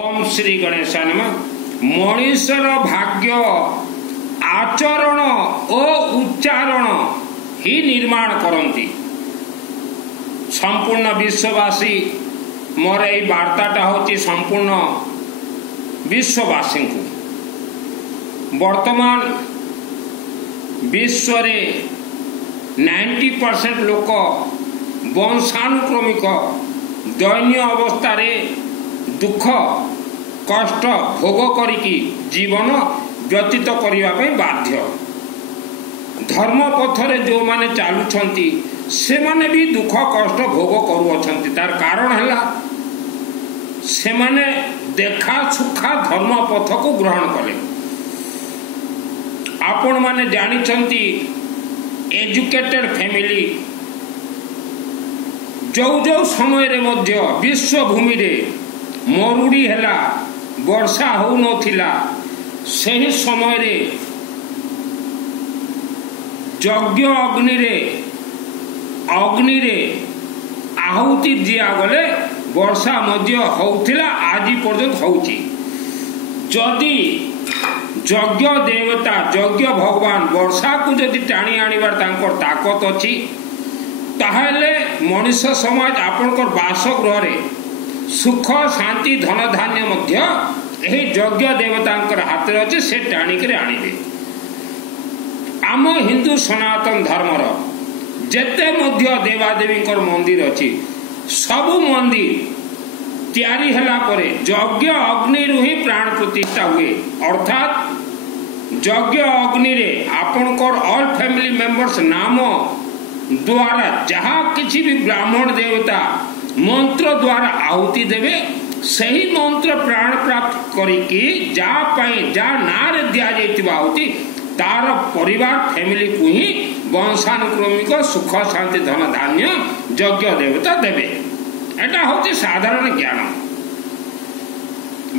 ओम श्री गणेशाय नमः। मनीषर भाग्य आचरण और उच्चारण ही निर्माण करती। संपूर्ण विश्ववासी मोर यही वार्ताटा हूँ संपूर्ण विश्ववासी को वर्तमान विश्व 90% लोक वंशानुक्रमिक दैन्य अवस्था दुख कष्ट भोग करिकी जीवन व्यतीत करने बाध्य। धर्म पथरे जो माने चलुंट से माने भी दुख कष्ट भोग करुँच। तार कारण है से माने देखा सुखा धर्म पथ को ग्रहण कले। आपण माने जानिछंती एजुकेटेड फैमिली जो जो समय रे मध्य विश्व भूमि रे मरुड़ी हैला वर्षा हो नथिला सही समय रे यज्ञ अग्नि रे आहुति दिया गले वर्षा मध्य होउथिला आज पर्यंत होउची। जदि यज्ञ देवता यज्ञ भगवान वर्षा को जदि टाणी आनिबार तांकर ताकत अछि ताहले मनुष्य समाज आपनकर बासगृह रे सुख शांति धन धान्य मध्य यही यज्ञ देवतांकर हाथ रे अछि से टाणिक आनिबे। आम हिंदू सनातन धर्मर जेते मध्य देवादेवी मंदिर अच्छी सबु मंदिर तैयारी हला परे यज्ञ अग्नि रु ही प्राण प्रतिष्ठा हुए। अर्थात यज्ञ अग्नि रे आपनकर ऑल फैमिली मेंबर्स नाम द्वारा जहाँ किसी भी ब्राह्मण देवता मंत्र द्वारा आहुति देवे सही मंत्र प्राण प्राप्त करिकी जा ना रे दिया जाइतिबा आहुति तार परिवार फैमिली को ही वंशानुक्रमिक सुख शांति धन धान्य यज्ञ देवता देवे। एटा होची साधारण ज्ञान।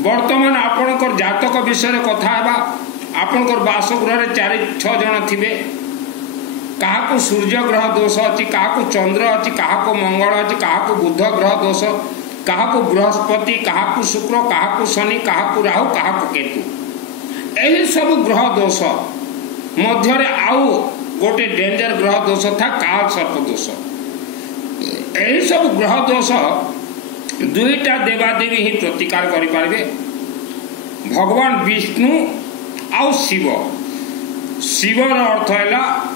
वर्तमान आपनकर जातक विषय कथा हेबा। आपनकर बासगृह 4-6 जन थिबे। काहाको सूर्य ग्रह दोष अच्छी, काहाको चंद्र अच्छी, काहाको मंगल अच्छी, काहाको बुध ग्रह दोष, काहाको बृहस्पति, काहाको शुक्र, काहाको शनि, काहाको राहु, काहाको केतु। यही सब ग्रह दोष मध्य आउ गोटे डेंजर ग्रह दोष था काल सर्प दोष। यही सब ग्रह दोष दुईटा देवादेवी ही प्रतिकार करें। भगवान विष्णु आउ शिव। शिवर अर्थ है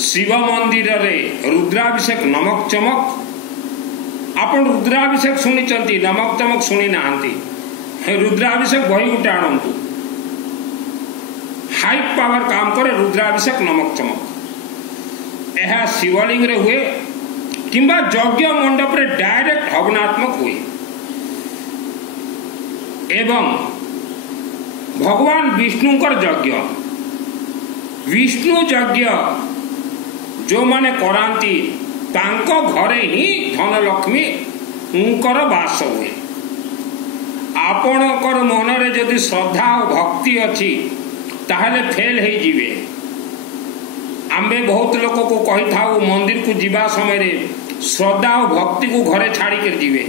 शिव मंदिर रे रुद्राभिषेक नमक चमक। आपण रुद्राभिषेक शुणी नमक चमक शुणी ना। रुद्राभिषेक बही गुटे आणतु हाई पावर काम करे रुद्राभिषेक नमक चमक। यह शिवलिंग रे हुए किंबा यज्ञ मंडप रे डायरेक्ट हवनात्मक हुए। एवं भगवान विष्णुकर यज्ञ विष्णु यज्ञ जो माने करांती तांको घरे ही धन लक्ष्मी उनकर वास हुए। आपणकर मन रे जदि श्रद्धा और भक्ति अच्छी ताहले फेल हो जीवे। आम्बे बहुत लोक को कही था मंदिर को जीवा समय रे श्रद्धा और भक्ति को घरे छाड़ी कर जीवे।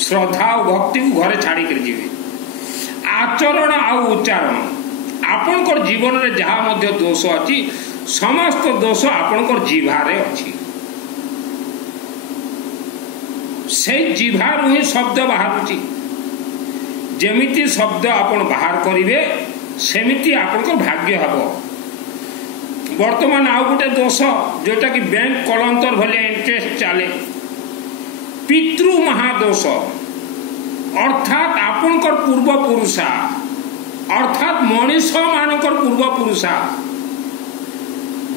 श्रद्धा और भक्ति को घरे छाड़ी कर जीवे। आचरण आ उच्चारण आपणकर जीवन रे जहाँ मध्य दोष अच्छी समस्त दोष आपणकर जीवारे अच्छी। से जीवार ही शब्द बाहर जेमिति शब्द आपण बाहर करिवे सेमिति आपणकर भाग्य हबो। वर्तमान आउ गोटे दोष जोटा कि बैंक कलंतर भलिया इंटरेस्ट चले पितृ महादोष। अर्थात आपणकर पूर्व पुरुषा अर्थात मनीष मानकर पूर्व पुरुषा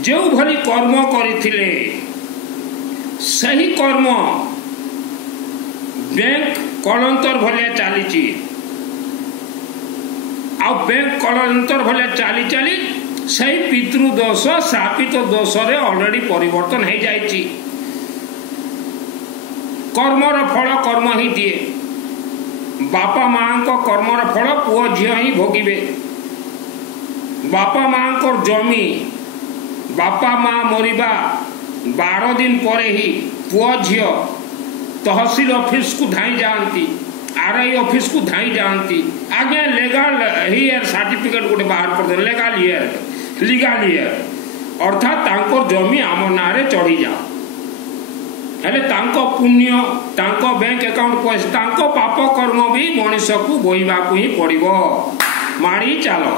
जो भली कर्म करथिले सही कर्म बैंक कलंतर भलिया चली आ बैंक कलंतर भलिया चली चली सही पितृदोष श्रापित दोष रे ऑलरेडी परिवर्तन हो जाइछि। कर्मर फल कर्म ही दिए। बापा माँ को कर्मर फल पुओ झियो ही भोगिबे। बापा माँ को जमी बापा माँ मरिबा 12 दिन पर ही पुओ झियो तहसील ऑफिस को धाई जाती आरआई ऑफिस को धाई जाती आगे लेगाल हियर सर्टिफिकेट गोटे बाहर कर लेगाल हियर लीगल हियर अर्थात तांको जमी आम नारे चढ़ी जाओ हेले तांको पुण्य तांको बैंक अकाउंट पैसा तांको पाप कर्म भी मनीष को बोईबा को ही पड़ो माड़ी चलो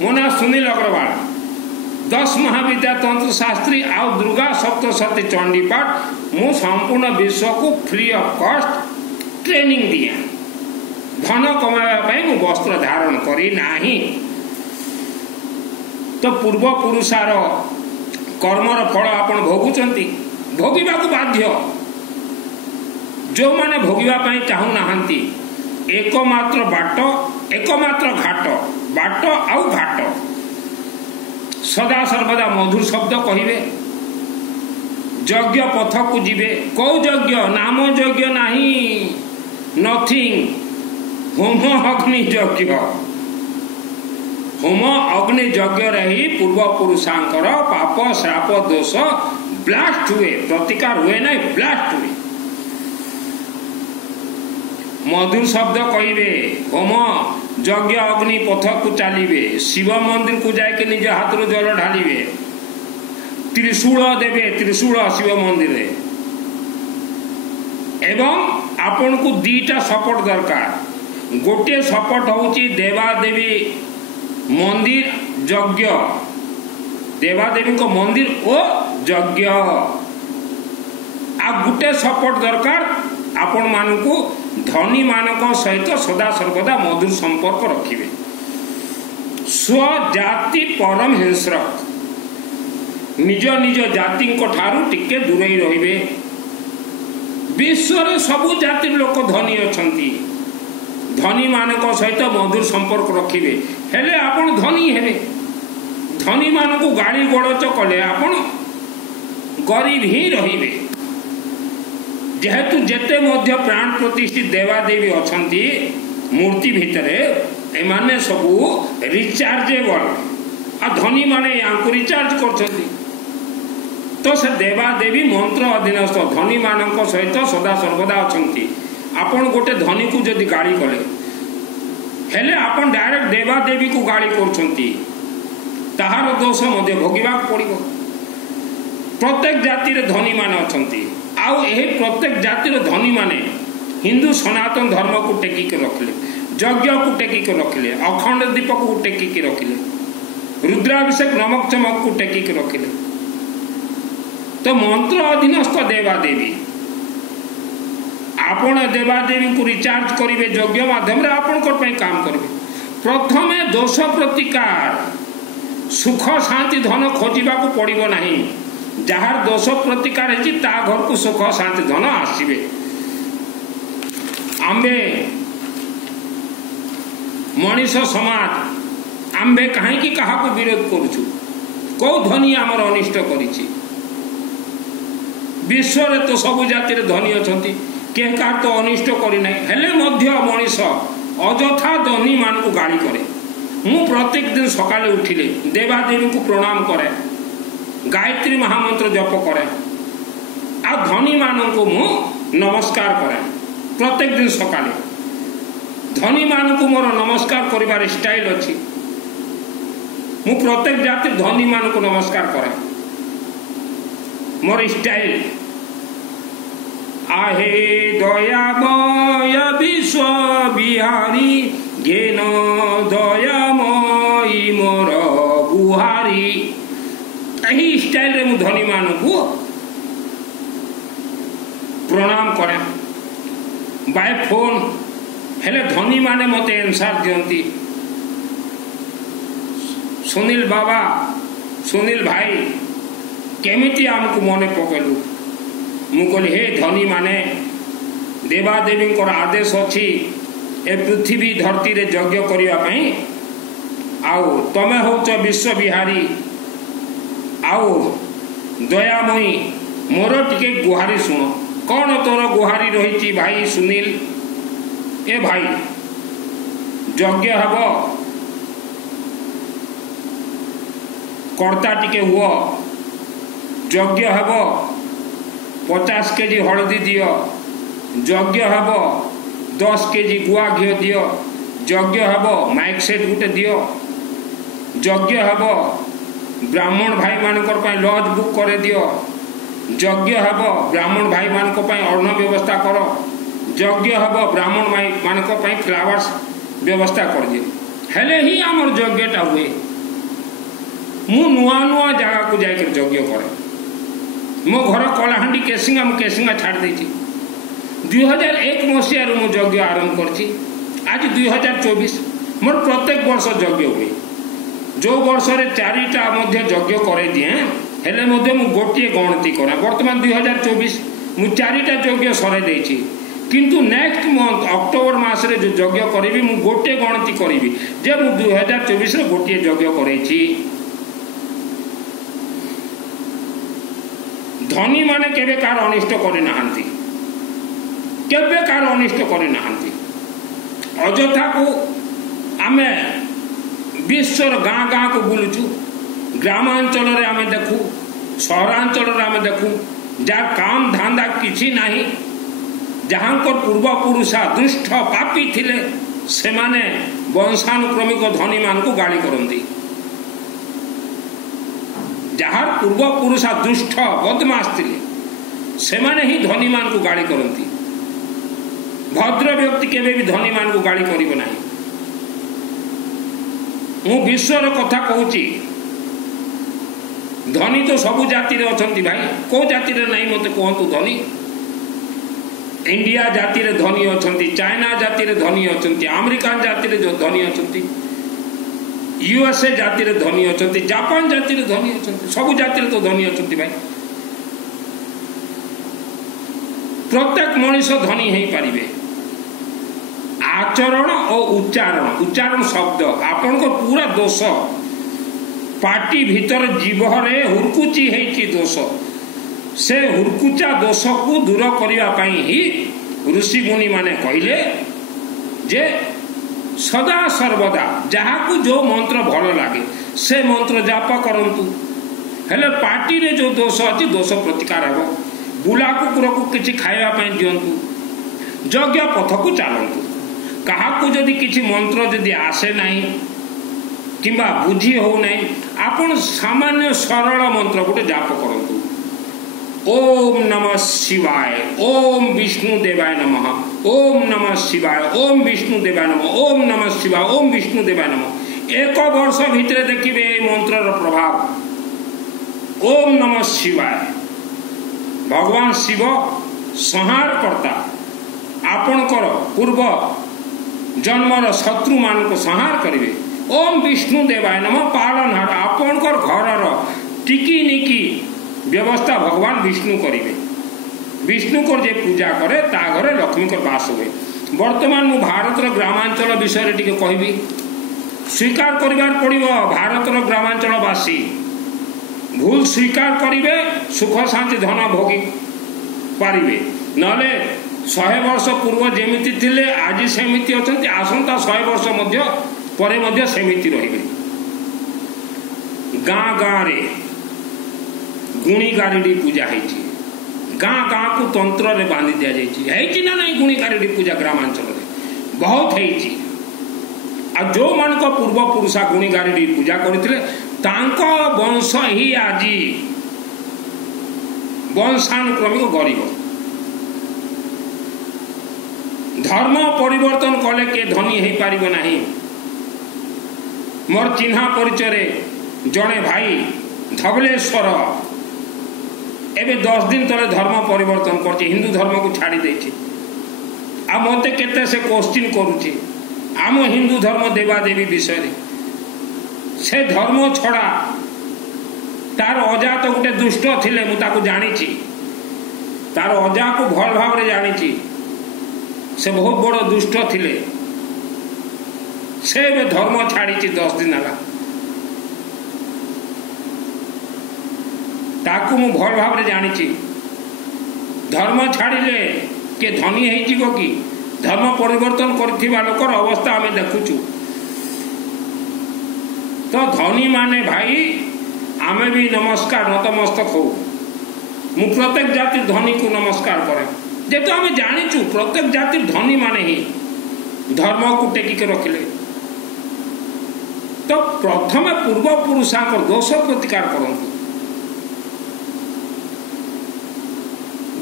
मो ना सुनील अग्रवाल 10 महाविद्या तंत्र शास्त्री आउ दुर्गा सप्तशती चंडीपाठ मु संपूर्ण विश्व को फ्री ऑफ कॉस्ट ट्रेनिंग दिया धन कमाइबा मु वस्त्र धारण करी नाही तो पूर्व पुरुषार कर्मर फल आपण भोगुचंती भोगिबा को बाध्य जो माने भोगिबा पई चाहू नाहंती एकमात्र बाट एकमात्र घाट बाट आउ घाट सदा सर्वदा मधुर शब्द कहिबे यज्ञ पथ को जीवे कौ यज्ञ नाम यज्ञ नहीं नथिंग होम अग्नि यज्ञ होम अग्नि यज्ञ रही पूर्व पुरुषांकर पाप श्राप दोष ब्लास्ट हुए प्रतिकार हुए ना ब्लास्ट हुए मधुर शब्द कहिबे होम यज्ञ अग्नि पथ को चलिए शिव मंदिर को जाके निज हाथ रो जल ढालिबे त्रिशूल देवे त्रिशूल शिव मंदिर एवं आपण को दीटा सपोर्ट दरकार गोटे सपोर्ट होची देवादेवी मंदिर यज्ञ देवादेवी को मंदिर ओ यज्ञ आ गोटे सपोर्ट दरकार आपण मानकू धनी मानक सहित सदा सर्वदा मधुर संपर्क रखिबे स्वजाति परम हिंस्रक निज निज जाति ठारू टिके दूरेई रहिबे विश्व रे सबु जाति लोक धनी अछंती धनी मानक सहित मधुर संपर्क रखिबे हेले आपण धनी हेबे धनी मानकू गाड़ी गड़च कले आपण गरीब ही रहिबे जेहेतु जेते मध्य प्राण प्रतिष्ठित देवादेवी अछंती मूर्ति भितरे एमाने सबू रिचार्जेबल आ धनी माने यांको रिचार्ज करछंती तो से देवादेवी मंत्र अधीनस्थ धनी मानक सहित सदा सर्वदा अछंती आपण गोटे धनी को जदि गाड़ी कले हेले आपण डायरेक्ट देवादेवी को गाड़ी करछंती ताहार दोष मध्य भोगिबा पड़िबो प्रत्येक जाति रे धनी माने अछंती आउ एही प्रत्येक जातिर धनी माने हिंदू सनातन धर्म को टेकी के रखले यज्ञ को टेकी के रखले अखंड दीपक को टेकी के रखले रुद्राभिषेक नमक चमक को टेकी के रखले तो मंत्र अधीनस्थ देवादेवी आपण देवादेवी को रिचार्ज करिवे यज्ञ माध्यम रे आपण को पई काम करिवे प्रथमे दोष प्रतिकार सुख शांति धन खोजिबा को पड़िबो नाही जार दोष प्रतिकार है ता घर को सुख शांति धन आसवे आम्बे मनीष समाज आम्बे कहीं क्या विरोध करुचु कौ धनी आमर अनिष्ट करिछि विश्व रे तो सबु जाति रे धनी अछंती के कार तो अनिष्ट करि नै हेले मध्य मनीष अजथा धनी मान को गाड़ी करे मु प्रत्येक दिन सकाले उठिले देवादेवी को प्रणाम करे गायत्री महामंत्र जप करे आ धनी मानक मु नमस्कार करे प्रत्येक दिन सकाले धनी मानक मोर नमस्कार करिवार स्टाइल अछि मु प्रत्येक जाति धनी मानक नमस्कार करे मोर स्टाइल आहे दयामय विश्व बिहारी घेन दयामयी मोर गुहारी यही स्टाइल रे मु धनी मानकू प्रणाम करे बाय फोन हेले धनी माने मते आंसर दियंती सुनील बाबा सुनील भाई केमिति हमको मने पकेलु मु कहली हे धनी माने देवादेवी आदेश अच्छी ए पृथ्वी धरती रे यज्ञ करिया पई आउ तमे होच विश्व बिहारी आउ दयामयी मोर टिके गुहारी सुन कौन तोर गुहारी रही भाई सुनील ए भाई यज्ञ हब कर्ता टिके हुआ यज्ञ हब 50 केजी हलदी दियो यज्ञ हब 10 केजी गुआ घी दियो, यज्ञ हम माइक सेट गोटे दियो, यज्ञ हम ब्राह्मण भाई मानकर लज बुक कर दियो, यज्ञ हम ब्राह्मण भाई मान अन्न व्यवस्था कर, यज्ञ हम ब्राह्मण भाई मान फ्लावर्स व्यवस्था कर दियो, हेले ही आमर यज्ञटा हुए। मु नुआ नुआ जगह को जाकर यज्ञ करे। मो घर कलाहांडी केसिंगा, मु केसिंगा छाड़ देछि। 2001 मसीह मु यज्ञ आरंभ करछि, आज 2024 मोर प्रत्येक वर्ष यज्ञ हुए। जो वर्ष रे 4टा मध्य यज्ञ करे दिए, हेले मध्य मु गोटे गणति करा। वर्तमान 2024 मु 4टा यज्ञ सरे देछि, किंतु नेक्स्ट मंथ अक्टोबर मास रे जो यज्ञ करिवि मु गोटे गणति करिवि जे मु 2024 रे गोटे यज्ञ करेछि। धनी माने केबे कार अनिष्ट करे नाहंती, केबे कार अनिष्ट करे नाहंती। अଯଥା को आमे विश्वर गाँ गाँ को बुलुचु, ग्रामांचल रे आमे देखू, सहरांचल रे आमे देखू, जार काम धांधा किछि नाही, जहाँकर पूर्वपुरुषा दुष्ट पापी थिले, से माने वंशानुक्रमिक धनी मान को गाली करती। जार पूर्वपुरुषा दुष्ट बदमाश थिले, से माने ही धनी मान को गाली करती। भद्र व्यक्ति केबे भी धनी मान को गाली करिबो नाही। मु विश्वर कथा कहूची, धनी तो सबु जाति रे अछंती भाई, को जाति रे नहीं मते कहतु धनी। इंडिया जाति रे धनी अछंती, चाइना जाति रे धनी अछंती, अमेरिकन जाति रे जो धनी अछंती, यूएसए जाति रे धनी अछंती, जापान जाति रे धनी अछंती, सबु जाति रे तो धनी अछंती भाई। प्रत्येक मनीष धनी हेई पारिबे। आचरण और उच्चारण शब्द आपण को पूरा दोष, पार्टी भीतर जीवरे हुरकुची हेची दोष, से हुरकुचा दोष को दूर करिवा पई ही ऋषि मुनि माने कहिले जे सदा सर्वदा जहा को जो मंत्र भल लागे से मंत्र जाप करंतु, हेले पार्टी रे जो दोष अछि दोष प्रतिकार हेबो। बुला कुकुर को किछि खाइबा पई दियंतु, यज्ञ पथ को चालंतु। कहा को जदि किछि मंत्र जदि आसे नाही किंबा बुझी हो नहीं, आपण सामान्य सरल मंत्र गोटे जाप करंतु। ओम नमः शिवाय, ओम विष्णु देवाय नमः, ओम नमः शिवाय, ओम विष्णु देवाय नमः, ओम नमः शिवाय, ओम विष्णु देवाय नमः। 1 वर्ष भितर देखिबे ए मंत्रर प्रभाव। ओम नमः शिवाय, भगवान शिव संहार करता, आपणकर पूर्व जन्मर शत्रु मान को संहार करिवे। ओम विष्णु देवाय नमः, पालनहार आपणकर घरर टिकी निकी व्यवस्था भगवान विष्णु करिवे। विष्णु को जे पूजा करे ता घरे लक्ष्मी को वास हुए। वर्तमान मु भारतर ग्रामांचल विषय टिके कहबी। स्वीकार करिवार पड़िबो, भारतर ग्रामांचल वासी भूल स्वीकार करिवे, सुख शांति धन भोगी पारिवे। नले 100 वर्ष पूर्व जेमिति थिले आज सेमिति अछंती, आसंता 100 वर्ष मध्य परे मध्य सेमिति रहिबे। गाँ गाँ रे गुणी गारेडी पूजा हेची, गाँ गाँ को तंत्र रे बांधी दिया जाइछि। हेची ना नहीं गुणी गारेडी पूजा ग्रामांचल रे बहुत हेची। आ जो मान को पूर्व पुरुषा गुणी गारेडी पूजा करथिले तांको वंश ही आजी वंशानुक्रमिक गरीब। धर्म परिवर्तन कले के धनी हेई पारिबो नाही। मोर चिन्हा परिचय जड़े भाई धवलेश्वर एबे 10 दिन तले धर्म परिवर्तन करछि, हिंदू धर्म को छाड़ी देछि। आ मते केते से क्वेश्चन करूछि आम हिंदू धर्म देवादेवी विषय रे। से धर्म छड़ा तार अजा तो गोटे दुष्ट थिले, मु ताकू जानिछि, तार अजा को भल भाव रे जानिछि। से बहुत बड़ दुष्ट थिले, से बे धर्म छाड़ी 10 दिन हला। ताकू मु भल भाव रे जानिछि। धर्म छाड़िले के धनी हेई जिवो कि? धर्म परिवर्तन करथिबा लोकर अवस्था आमे देखुछु। तो धनी माने भाई आमे भी नमस्कार नतमस्तक हो। मु प्रत्येक जाति धनी को नमस्कार करे। जेतु आम जाचु प्रत्येक जाति धनी माने ही धर्म को टेकिक रखिले तो प्रथम पूर्वपुरुषा दोष प्रतिकार करते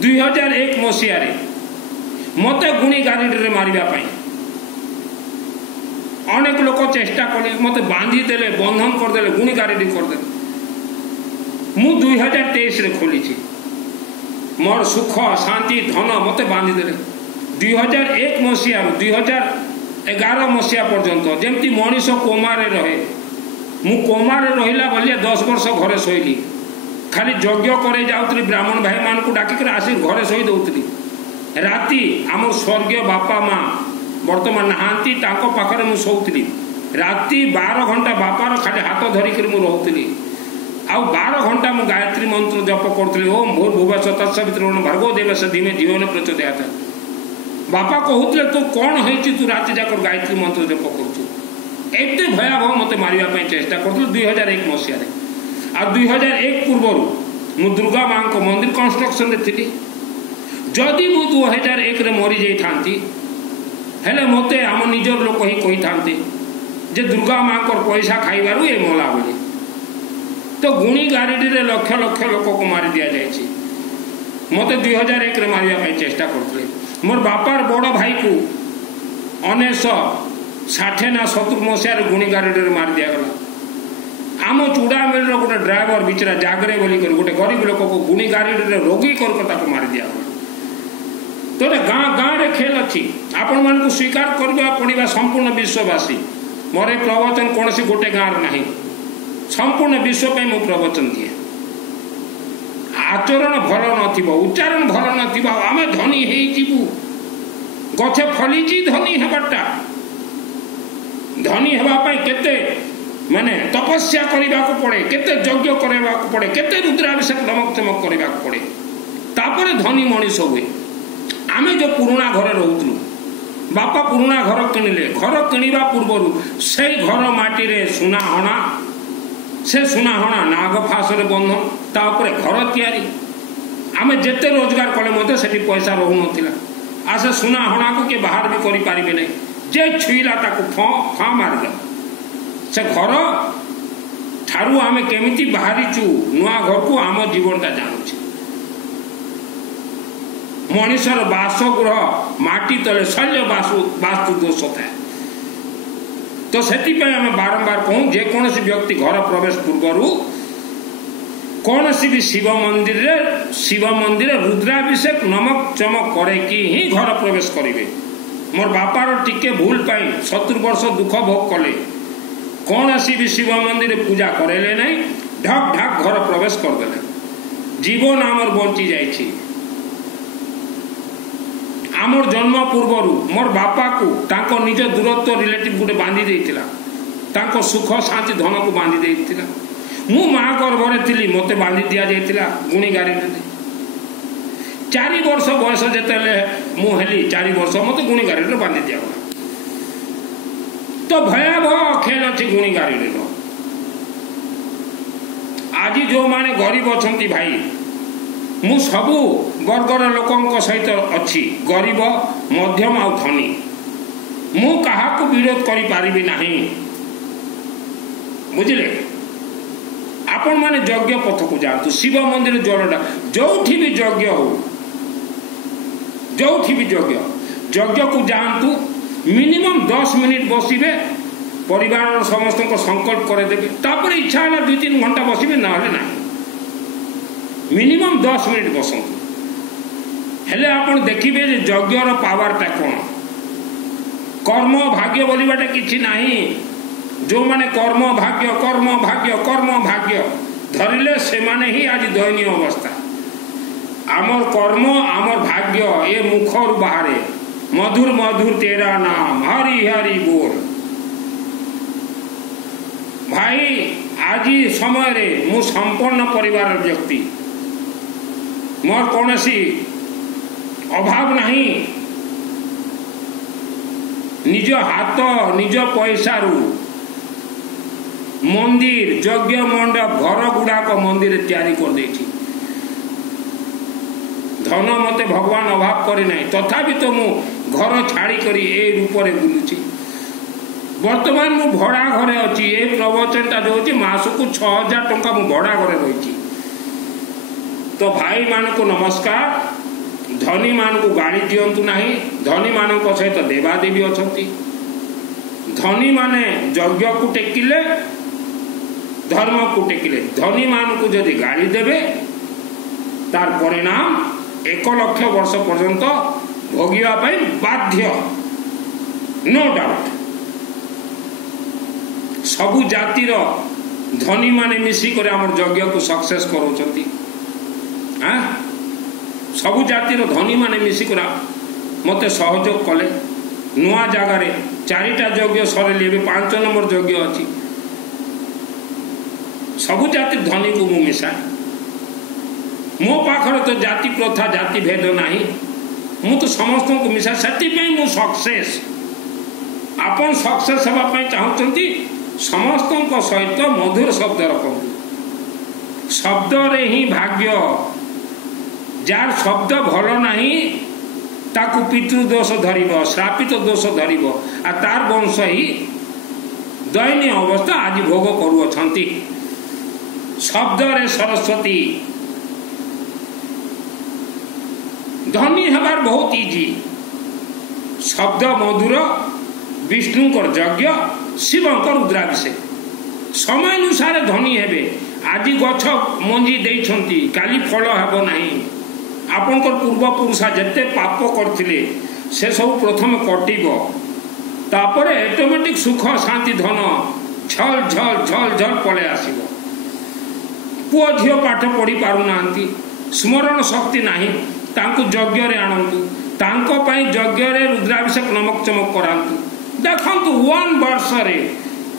2001 मसीह मत गुणी गाड़ी मारे अनेक लोक चेष्टा कले मत बांधी देले बंधन करदे गुणी गाड़ी करदे मु 2023 खोली मोर सुख शांति धन मत बांधी देले 2001 मसीह 2011 मसीहा पर्यंत जमती मनीष कोमारे रहे मु कोमारे रहिला बोलिए 10 वर्ष घरे शोली खाली यज्ञ करे जाऊली ब्राह्मण भाई मान को डाकिक आसी घरे शोई दौली राति आम स्वर्गीय बापा माँ बर्तमान नहांती पाखरे मु शोली राति 12 घंटा बापार खाली हाथ धरिक रोली आउ 12 घंटा मु गायत्री मंत्र जप करुली ओम भूर भुव तत्सवितृ भर्गो देवस्य धीमे जीवन प्रचोदयात् बापा कहते तू कौन है तू राति जाक गायत्री मंत्र जप करते भयावह मत मारे चेष्टा कर 2001 मसीह आ 2001 पूर्व मु दुर्गा माँ को मंदिर कंस्ट्रक्शन थी जदि मु 2001 मरी जाती हेले मत आम निजर लोक ही कही था जे दुर्गा माँ को पैसा खाइबार ये मला बोली तो गुणी गाड़ी लक्ष लक्ष लोक को मारी दि जाए मत 2001 मारे चेष्टा करते मोर बापार बड़ भाई को 1960 ना 70 मसीह गुणी गाड़ी मारी दिगला आम चूड़ा मिल गोटे ड्राइवर बिचरा जागरे बोली गोटे गरीब लोक को गुणी गाड़ी रोगी कर मारी दिगला तो गाँ गाँ रे खेल अच्छी आपण मान स्वीकार करवा पड़ा संपूर्ण विश्ववासी मोर प्रवचन कौन सी गोटे गाँव ना संपूर्ण विश्व मु प्रवचन दिए आचरण भल न उच्चारण भल न आम धनी हो गछे फलीची धनी हेबाटा धनी हेबाई केते माने तपस्या करने को पड़े केते यज्ञ करने को पड़े केते रुद्राभिषेक धमक चमक करने को पड़े तापर धनी मनीष हुए आमे जो पुराना घर रोलु बापा पुराना घर किणिले घर किणवा पूर्व से घर माटी रे सुना हणा से सुना हणा नाग फासरे बंधन तापर घर तैयारी आमे जेते रोजगार कले मते सेठी पैसा रहु नथिला आ से सुना हणा को के बाहर भी करि पारिबे नै जे छुईला ताको फा मारिला से घर ठारू आमे केमिति बाहरीचु नुआ घर को आम जीवनटा जानुछि मनीषर बासगृह माटी तले शल्य वास्तु दोष था तो से आम बारंबार कहूँ जेकोसी व्यक्ति घर प्रवेश पूर्व कौन सी भी शिव मंदिर रुद्राभिषेक नमक चमक करे कि ही घर प्रवेश करेंगे मोर बापार टिके भूल पाई 70 वर्ष दुख भोग कले कौन सी भी शिव मंदिर पूजा करेले नहीं ढक ढक घर प्रवेश करदे जीवन आमर बंची जाइए आमर जन्म पूर्वर मोर बापा को तांको निज दूरत्व रिलेटिव गोटे बांधी देइतिला तांको सुख शांति धन को बांधी देइतिला मु माँ गर्भरे थी मते बांधी दिया जाइतिला गुणी गाड़ी 4 वर्ष बयस जेतेले मु हेली 4 वर्ष मते गुणी गाड़ी बांधी दिया तो भयावह खेल अच्छी गुणी गाड़ी आज जो माने गरीब अछंती भाई मु सबू वर्गर लोकों सहित अच्छी गरीब मध्यम आ धनी मु कहा को विरोध करि पारिबी नहीं बुझिले आपण माने यज्ञ पथ को जातु शिव मंदिर जलडा जोठी भी यज्ञ हो जोठी भी यज्ञ को जानतु मिनिमम 10 मिनिट बसिबे परिवार समस्त को संकल्प करे देबे तापर इच्छा होला 2-3 घंटा बसिबे ना हले ना मिनिमम 10 मिनिट बसंतु हेले आपण देखिबे जे यज्ञर पावरटा कोन कर्म भाग्य बोलिबाटा किछि नाही जो माने कर्म भाग्य धरिले से माने ही आज दयनीय अवस्था आमर कर्म आमर भाग्य ये मुखर बाहरे मधुर मधुर तेरा नाम हरि हरि बोल भाई आज समय रे मु संपूर्ण परिवार व्यक्ति मोर कौन सी अभाव नहीं निज हाथ निज पैसा मंदिर यज्ञ मंडप घर गुड़ाक मंदिर तैयारी कर देछि धन मते भगवान अभाव करे नहीं तथापि तो मु घर छाड़ी करी ए रूपरे बुलुची वर्तमान मु भड़ा घरे अच्छी ए प्रवचनटा जो होची मासक 6000 टंका मु भड़ा घरे रही। तो भाई मान को नमस्कार धनी मान को गाड़ी दिंतु नहीं धनी मान सहित देवादेवी अच्छा धनी माने यज्ञ को टेकिले धर्म को टेकिले धनी मान को जदि गाड़ी देवे तार परिणाम 1 लाख वर्ष पर्यंत भोगिया बाध्य नो डाउट। सबु जातिर धनी माने मिसिक आम यज्ञ को सक्सेस करोचंती सबु जातिर धनी माने मिसिक मते सहयोग कले नुआ जगार 4टा यज्ञ सरले 5 नंबर यज्ञ अच्छी सबु जाति धनी को मु मिसाए मो पाखर तो जाति प्रथा जाति भेद नहीं मु तो समस्त को मिसा से मु सक्सेस आपन सक्सेस होगा चाहते समस्त सहित मधुर शब्द रखु शब्द रे ही भाग्य जार शब्द भल नहीं ताकू पितृदोष धरिब श्रापित दोष धरिब आ तार वंश ही दयनीय अवस्था आज भोग करुअछंती। शब्द रे सरस्वती धनी हबार बहुत इजी शब्द मधुर विष्णुकर यज्ञ शिवकर रुद्राभिषेक समय अनुसार धनी हेबे आज गछ मंजी देइछंती काली फल हेबो नहीं आपनकर पूर्व पुरुषा जते पाप करथिले से सब प्रथम कटिबो तापरे ऑटोमेटिक सुख शांति धन झल झल झल झल पळे आसीबो। पुओ झियो पाठ पढ़ी पारु नांती स्मरण शक्ति नाही तांको यज्ञ रे आनंतु तांको पई यज्ञ रे रुद्राभिषेक नमक चमक करांतु देखंतु 1 वर्ष रे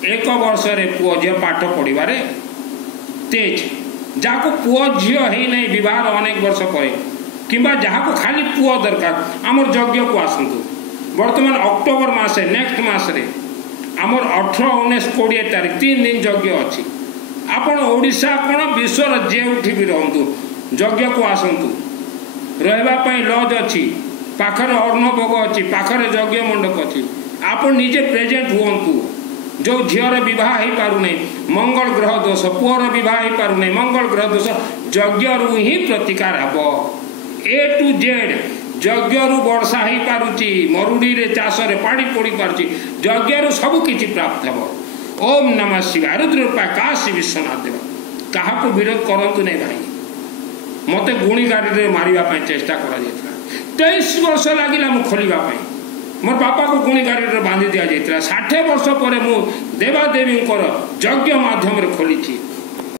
1 वर्ष रे पुओ झियो पाठ पढ़िबारे तेज जाको पुओ झियो हेई नै विवाह अनेक वर्ष परे किंबा जाको खाली पुओ दरकार हमर यज्ञ को आसंतु वर्तमान अक्टोबर मासे नेक्स्ट मास रे हमर 18 19 20 तारीख 3 दिन यज्ञ अछि आपण ओडिशा कोन विश्वर जेउठी भी रहंतु यज्ञ को आसंतु रहबा पई लॉज अछि पाखर अर्णभोग अछि पाखर यज्ञ मंडप अछि आपण निजे प्रेजेंट हुंतु जो झियर विवाह ही पारु नै मंगल ग्रह दोष पुअर विवाह ही पारु नै मंगल ग्रह दोष यज्ञ रु ही प्रतिकार हबो ए टू जेड यज्ञ रु वर्षा ही पारुची मरुडी रे चाष रे पानी पड़ी पारुची यज्ञ रु सब किछि प्राप्त हबो। ओम नमः शिवाय रुद्ररूपा काशी विश्वनाथ देव कहा को विरोध करंतु नै भाई मते गुणी गाड़ी रे मारिबा पई चेष्टा करा जेतला 23 वर्ष लागिला मु खोलिबा पई मोर बापा को गुणी गाड़ी रे बांधी दिया जेतला 60 वर्ष परे मु देवा देवी यज्ञ माध्यम रे खोलिछि